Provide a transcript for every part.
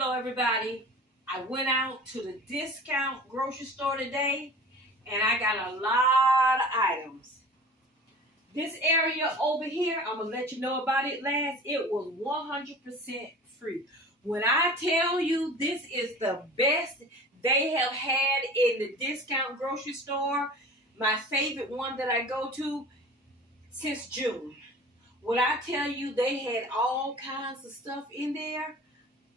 Hello everybody. I went out to the discount grocery store today and I got a lot of items. This area over here, I'm going to let you know about it last. It was 100% free. When I tell you this is the best they have had in the discount grocery store, my favorite one that I go to since June. When I tell you they had all kinds of stuff in there,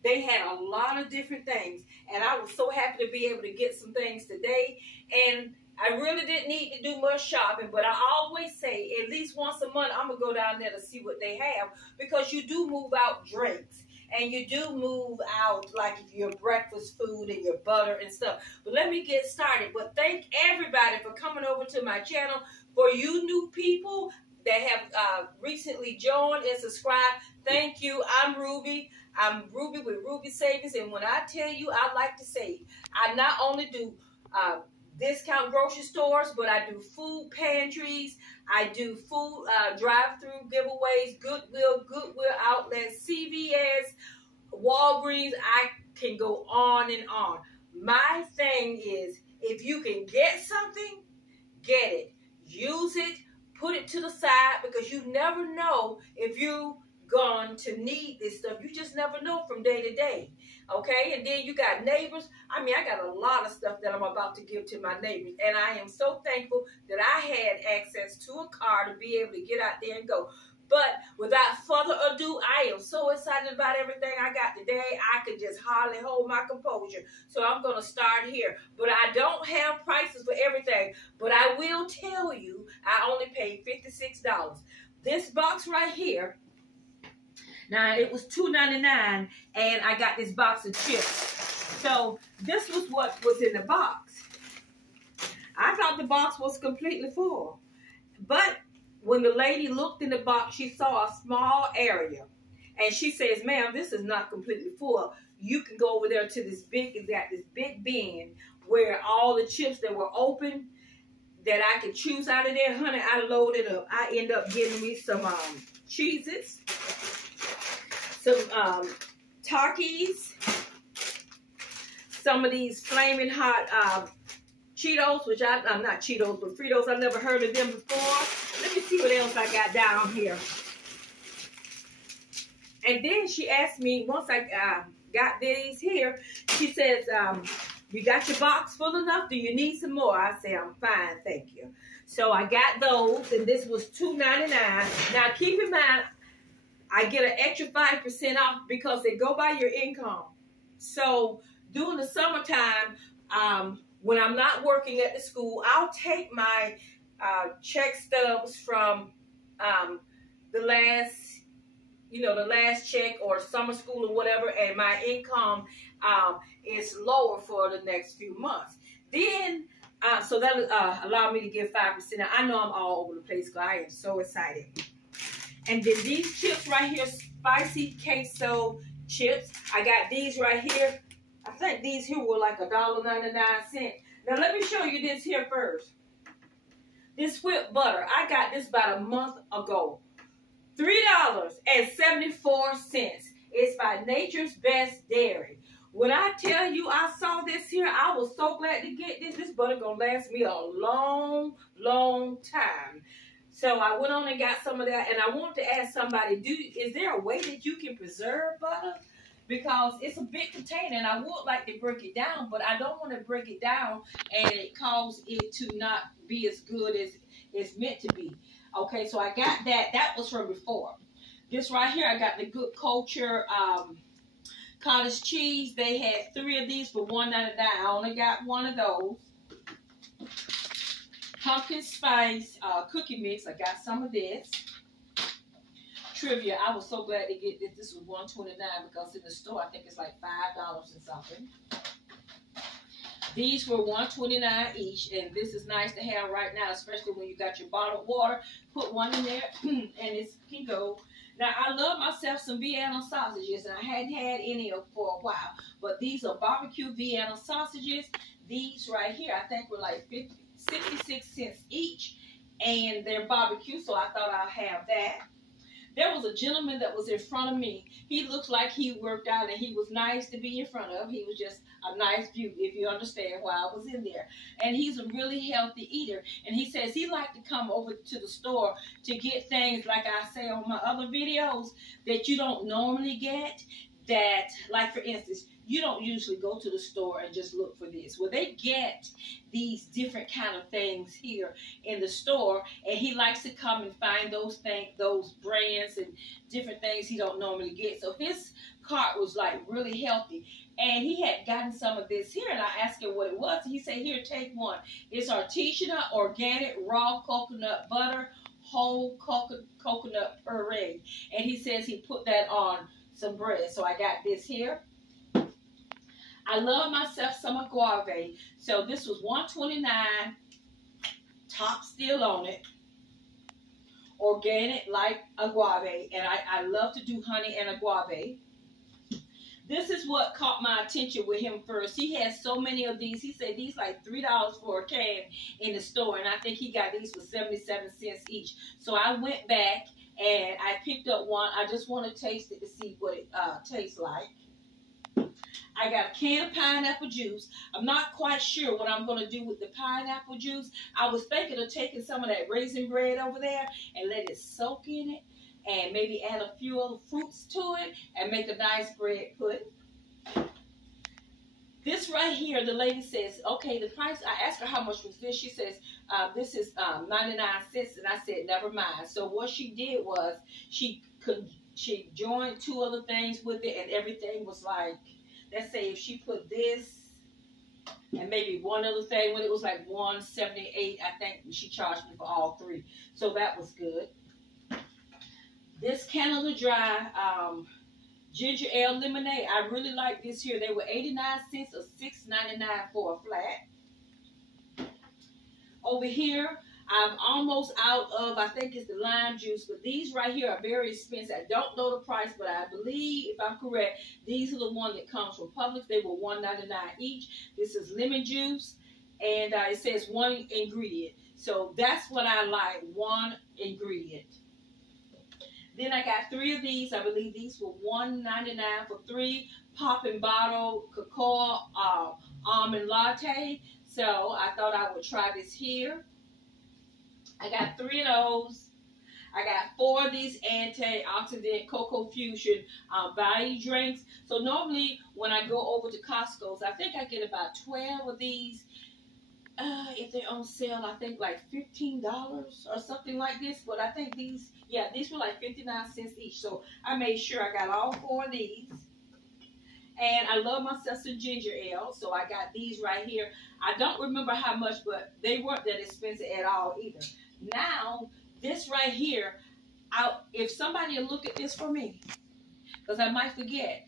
they had a lot of different things. And I was so happy to be able to get some things today. And I really didn't need to do much shopping, but I always say at least once a month I'm going to go down there to see what they have, because you do move out drinks. And you do move out like your breakfast food and your butter and stuff. But let me get started. But thank everybody for coming over to my channel. For you new people that have recently joined and subscribed, thank you. I'm Ruby. I'm Ruby with Ruby Savings. And when I tell you I like to save, I not only do discount grocery stores, but I do food pantries. I do food drive-thru giveaways, Goodwill outlets, CVS, Walgreens. I can go on and on. My thing is, if you can get something, get it. Use it. Put it to the side, because you never know if you're going to need this stuff. You just never know from day to day. Okay, and then you got neighbors. I mean, I got a lot of stuff that I'm about to give to my neighbors, and I am so thankful that I had access to a car to be able to get out there and go. But without further ado, I am so excited about everything I got today. I could just hardly hold my composure. So I'm going to start here. But I don't have prices for everything. But I will tell you, I only paid $56. This box right here, now it was $2.99, and I got this box of chips. So this was what was in the box. I thought the box was completely full. But when the lady looked in the box, she saw a small area. And she says, ma'am, this is not completely full. You can go over there to this big, it's got this big bin where all the chips that were open that I could choose out of there. Honey, I loaded up. I end up getting me some Cheez-Its, some Takis, some of these flaming hot Cheetos, which I'm not Cheetos, but Fritos. I've never heard of them before. Let me see what else I got down here. And then she asked me, once I got these here, she says, you got your box full enough? Do you need some more? I say, I'm fine, thank you. So I got those, and this was $2.99. Now, keep in mind, I get an extra 5% off because they go by your income. So during the summertime, when I'm not working at the school, I'll take my check stubs from the last check or summer school or whatever, and my income is lower for the next few months. Then, so that allowed me to give 5%. Now, I know I'm all over the place because I am so excited. And then these chips right here, spicy queso chips. I got these right here. I think these here were like $1.99. Now, let me show you this here first. This whipped butter, I got this about a month ago. $3.74. It's by Nature's Best Dairy. When I tell you I saw this here, I was so glad to get this. This butter gonna last me a long, long time. So I went on and got some of that, and I want to ask somebody, is there a way that you can preserve butter? Because it's a big container, and I would like to break it down, but I don't want to break it down and it cause it to not be as good as it's meant to be. Okay, so I got that. That was from before. This right here, I got the Good Culture cottage cheese. They had 3 of these for $1.99. I only got one of those. Pumpkin spice cookie mix. I got some of this. Trivia, I was so glad to get this. This was $1.29 because in the store I think it's like $5 and something. These were $1.29 each, and this is nice to have right now, especially when you got your bottled water. Put one in there, and it can go. Now, I love myself some Vienna sausages, and I hadn't had any for a while, but these are barbecue Vienna sausages. These right here, I think were like 66 cents each, and they're barbecue, so I thought I'll have that. There was a gentleman that was in front of me. He looked like he worked out and he was nice to be in front of. He was just a nice view, if you understand why I was in there. And he's a really healthy eater. And he says he liked to come over to the store to get things, like I say on my other videos, that you don't normally get. That, like for instance, you don't usually go to the store and just look for this. Well, they get these different kind of things here in the store, and he likes to come and find those things, those brands and different things he don't normally get. So his cart was like really healthy, and he had gotten some of this here, and I asked him what it was. He said, "Here, take one. It's artisanal, organic, raw coconut butter, whole coconut puree." And he says he put that on some bread. So I got this here. I love myself some agave. So this was $1.29, top still on it. Organic like agave. And I love to do honey and agave. This is what caught my attention with him first. He has so many of these. He said these like $3 for a can in the store. And I think he got these for 77 cents each. So I went back and I picked up one. I just want to taste it to see what it tastes like. I got a can of pineapple juice. I'm not quite sure what I'm going to do with the pineapple juice. I was thinking of taking some of that raisin bread over there and let it soak in it. And maybe add a few other fruits to it and make a nice bread pudding. This right here, the lady says, okay, the price, I asked her how much was this. She says, this is 99 cents. And I said, never mind. So what she did was she joined two other things with it, and everything was like, let's say if she put this and maybe one other thing, when it was like $1.78, I think she charged me for all three. So that was good. This Canada Dry ginger ale lemonade, I really like this here. They were 89 cents or $6.99 for a flat. Over here, I'm almost out of, I think it's the lime juice, but these right here are very expensive. I don't know the price, but I believe, if I'm correct, these are the one that comes from Publix. They were $1.99 each. This is lemon juice, and it says one ingredient. So that's what I like, one ingredient. Then I got three of these. I believe these were $1.99 for three. Pop and bottle cocoa almond latte. So I thought I would try this here. I got three of those. I got four of these antioxidant cocoa fusion value drinks. So normally when I go over to Costco's, I think I get about 12 of these. If they're on sale, I think like $15 or something like this. But I think these, yeah, these were like 59 cents each. So I made sure I got all four of these. And I love myself some ginger ale. So I got these right here. I don't remember how much, but they weren't that expensive at all either. Now, this right here, if somebody will look at this for me, because I might forget.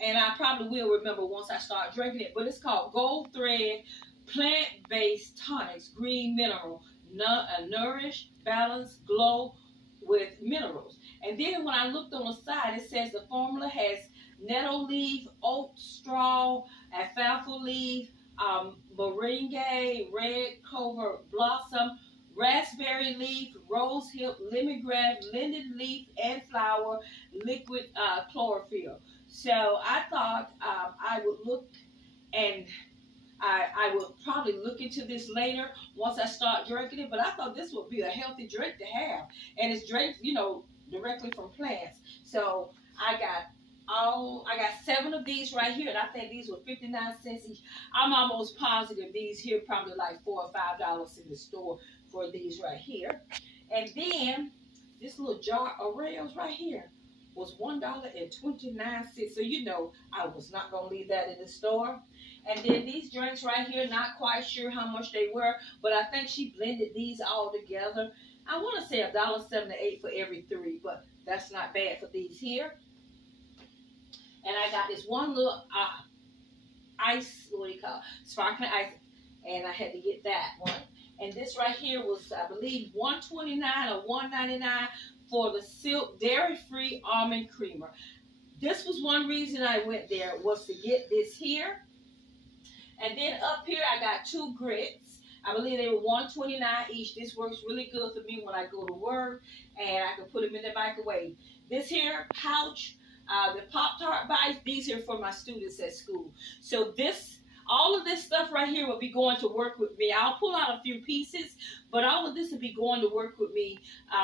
And I probably will remember once I start drinking it. But it's called Gold Thread Plant-Based Tonics Green Mineral. Nourish, balance, glow with minerals. And then when I looked on the side, it says the formula has nettle leaf, oat straw, alfalfa leaf, moringa, red clover blossom, raspberry leaf, rose hip, lemongrass, linden leaf, and flower, liquid chlorophyll. So I thought I would look, and I would probably look into this later once I start drinking it. But I thought this would be a healthy drink to have, and it's drinks, you know, directly from plants. So I got 7 of these right here, and I think these were 59 cents each. I'm almost positive these here probably like $4 or $5 in the store for these right here. And then this little jar of Oreos right here was $1.29. So you know I was not going to leave that in the store. And then these drinks right here, not quite sure how much they were, but I think she blended these all together. I want to say $1.78 for every 3, but that's not bad for these here. And I got this one little ice, what do you call it? Sparkling ice, and I had to get that one. And this right here was, I believe, $1.29 or $1.99 for the Silk Dairy-Free Almond Creamer. This was one reason I went there, was to get this here. And then up here, I got 2 grits. I believe they were $1.29 each. This works really good for me when I go to work, and I can put them in the microwave. This here pouch, the Pop-Tart bites, these are for my students at school. So all of this stuff right here will be going to work with me. I'll pull out a few pieces, but all of this will be going to work with me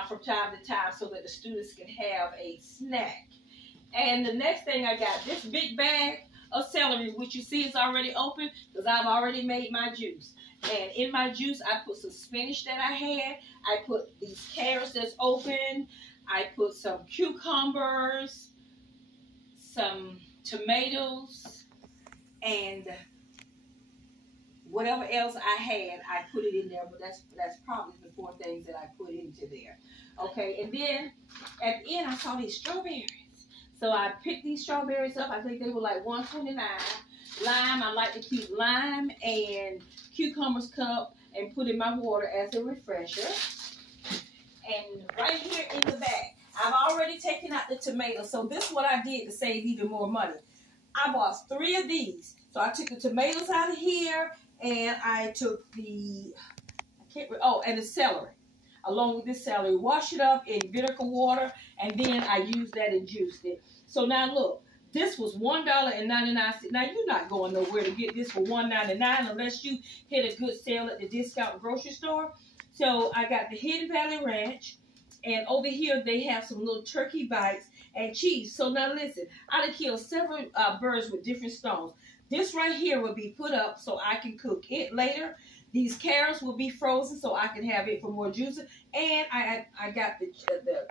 from time to time so that the students can have a snack. And the next thing I got, this big bag of celery, which you see is already open because I've already made my juice. And in my juice, I put some spinach that I had. I put these carrots that's open. I put some cucumbers, some tomatoes, and whatever else I had, I put it in there, but that's probably the 4 things that I put into there. Okay, and then at the end, I saw these strawberries. So I picked these strawberries up. I think they were like $1.29. Lime, I like to keep lime and cucumbers cut up and put in my water as a refresher. And right here in the back, I've already taken out the tomatoes. So this is what I did to save even more money. I bought 3 of these. So I took the tomatoes out of here, and I took the, and the celery. Along with this celery, wash it up in vinegar water, and then I used that and juiced it. So now look, this was $1.99. Now you're not going nowhere to get this for $1.99 unless you hit a good sale at the discount grocery store. So I got the Hidden Valley Ranch, and over here they have some little turkey bites and cheese. So now listen, I done killed several birds with different stones. This right here will be put up so I can cook it later. These carrots will be frozen so I can have it for more juicy. And I got the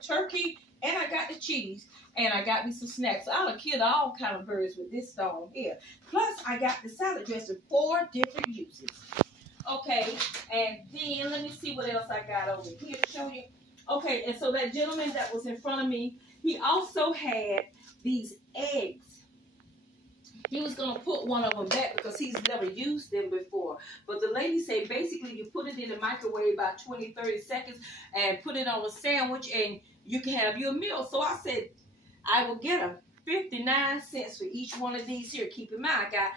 turkey, and I got the cheese, and I got me some snacks. So I done killed all kind of birds with this stone here. Plus, I got the salad dressing, 4 different uses. Okay, and then let me see what else I got over here to show you. Okay, and so that gentleman that was in front of me, he also had these eggs. He was going to put one of them back because he's never used them before. But the lady said basically you put it in the microwave about 20, 30 seconds and put it on a sandwich and you can have your meal. So I said I will get them 59 cents for each one of these here. Keep in mind, I got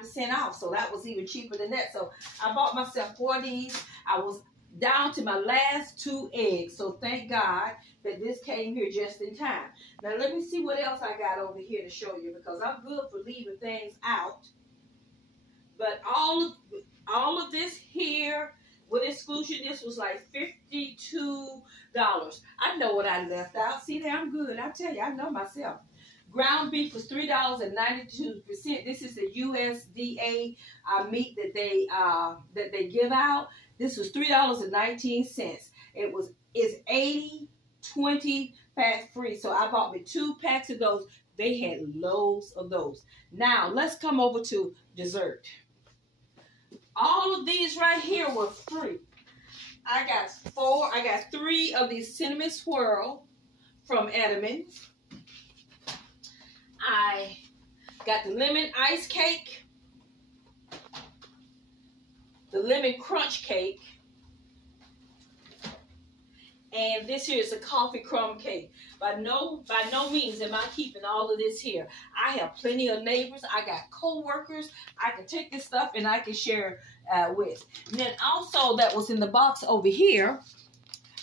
5% off. So that was even cheaper than that. So I bought myself 4 of these. I was down to my last 2 eggs. So thank God that this came here just in time. Now let me see what else I got over here to show you because I'm good for leaving things out. But all of this here, with exclusion, this was like $52. I know what I left out. See there, I'm good. I tell you, I know myself. Ground beef was $3.92. This is the USDA meat that they give out. This was $3.19. It's 80/20 fat free. So I bought me 2 packs of those. They had loads of those. Now let's come over to dessert. All of these right here were free. I got 3 of these cinnamon swirl from Edmonds. I got the lemon ice cake, the lemon crunch cake, and this here is a coffee crumb cake. By no means am I keeping all of this here. I have plenty of neighbors. I got co-workers. I can take this stuff and I can share with. And then also that was in the box over here,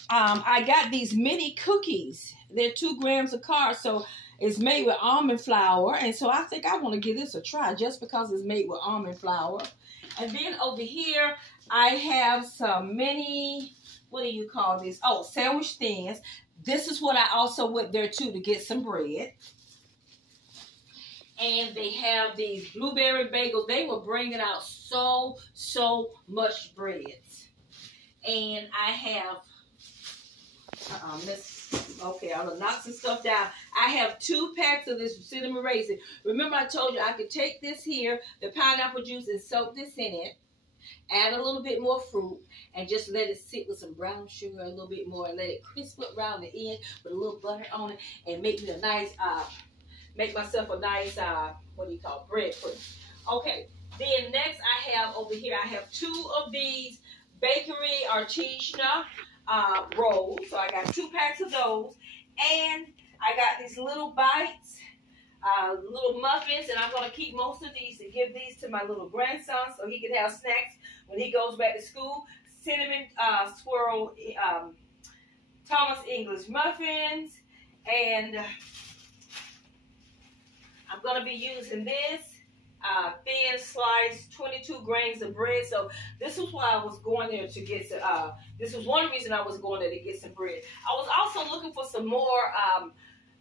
I got these mini cookies. They're 2 grams of carbs, so it's made with almond flour. And so I think I want to give this a try just because it's made with almond flour. And then over here, I have some mini, what do you call this? Oh, sandwich thins. This is what I also went there too to get some bread. And they have these blueberry bagels. They were bringing out so much breads. And I have, okay, I'm gonna knock some stuff down. I have 2 packs of this cinnamon raisin. Remember I told you I could take this here, the pineapple juice, and soak this in it. Add a little bit more fruit and just let it sit with some brown sugar a little bit more and let it crisp up around the end with a little butter on it and make me a nice, make myself a nice, what do you call it, bread pudding. Okay, then next I have over here, I have 2 of these bakery artisanal rolls. So I got 2 packs of those. And I got these little bites little muffins, and I'm going to keep most of these and give these to my little grandson so he can have snacks when he goes back to school. Cinnamon swirl Thomas English muffins, and I'm going to be using this thin sliced 22 grains of bread. So this was why I was going there to get some, this was one reason I was going there to get some bread. I was also looking for some more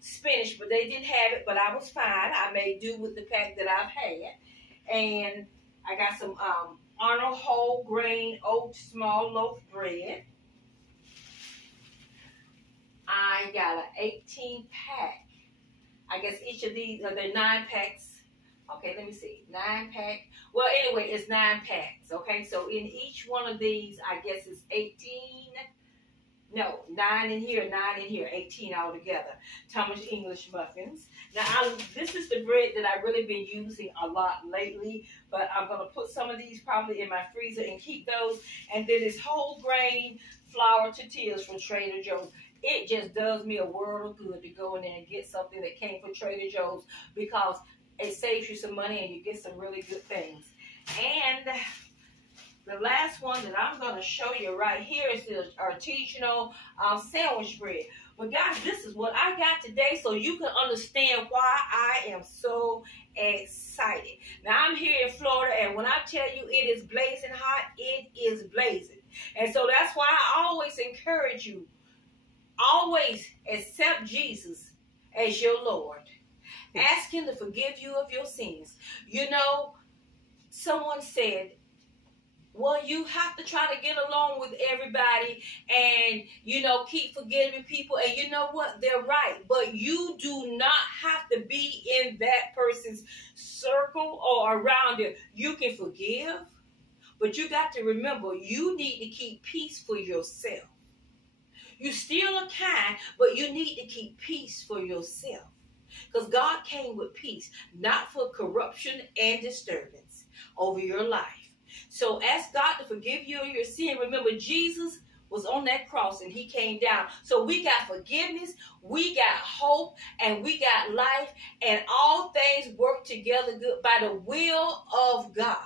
spinach, but they didn't have it, but I was fine. I made do with the pack that I've had. And I got some Arnold whole grain oat small loaf bread. I got an 18 pack. I guess each of these are the 9 packs. Okay, let me see. 9 pack. Well, anyway, it's 9 packs. Okay, so in each one of these, I guess it's 18. No, 9 in here, 9 in here, 18 altogether. Thomas English muffins. Now, this is the bread that I've really been using a lot lately, but I'm going to put some of these probably in my freezer and keep those. And then this whole grain flour tortillas from Trader Joe's. It just does me a world of good to go in there and get something that came from Trader Joe's, because it saves you some money and you get some really good things. And the last one that I'm going to show you right here is the artisanal sandwich bread. But guys, this is what I got today so you can understand why I am so excited. Now, I'm here in Florida, and when I tell you it is blazing hot, it is blazing. And so that's why I always encourage you, always accept Jesus as your Lord. Ask him to forgive you of your sins. You know, someone said, well, you have to try to get along with everybody and, you know, keep forgiving people. And you know what? They're right. But you do not have to be in that person's circle or around it. You can forgive, but you got to remember, you need to keep peace for yourself. You still are kind, but you need to keep peace for yourself. Because God came with peace, not for corruption and disturbance over your life. So ask God to forgive you of your sin. Remember, Jesus was on that cross and he came down. So we got forgiveness, we got hope, and we got life, and all things work together good by the will of God.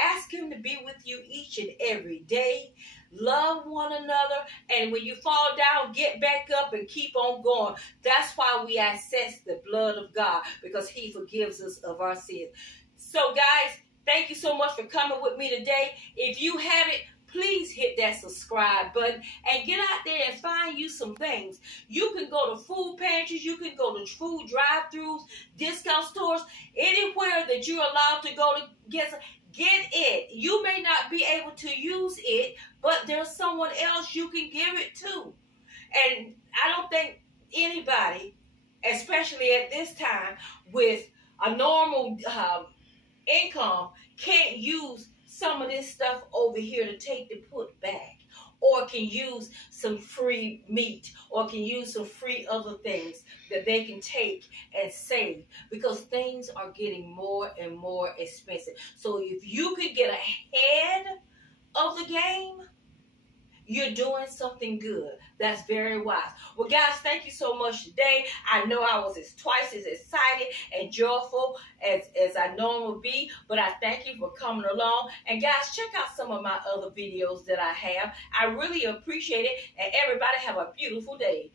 Ask him to be with you each and every day. Love one another, and when you fall down, get back up and keep on going. That's why we access the blood of God, because he forgives us of our sins. So guys, thank you so much for coming with me today. If you haven't, please hit that subscribe button and get out there and find you some things. You can go to food pantries, you can go to food drive-thrus, discount stores, anywhere that you're allowed to go to get some. Get it. You may not be able to use it, but there's someone else you can give it to. And I don't think anybody, especially at this time with a normal income, can't use some of this stuff over here to take to put back, or can use some free meat, or can use some free other things that they can take and save, because things are getting more and more expensive. So if you could get ahead of the game, you're doing something good. That's very wise. Well, guys, thank you so much today. I know I was twice as excited and joyful as I normally be, but I thank you for coming along. And guys, check out some of my other videos that I have. I really appreciate it. And everybody have a beautiful day.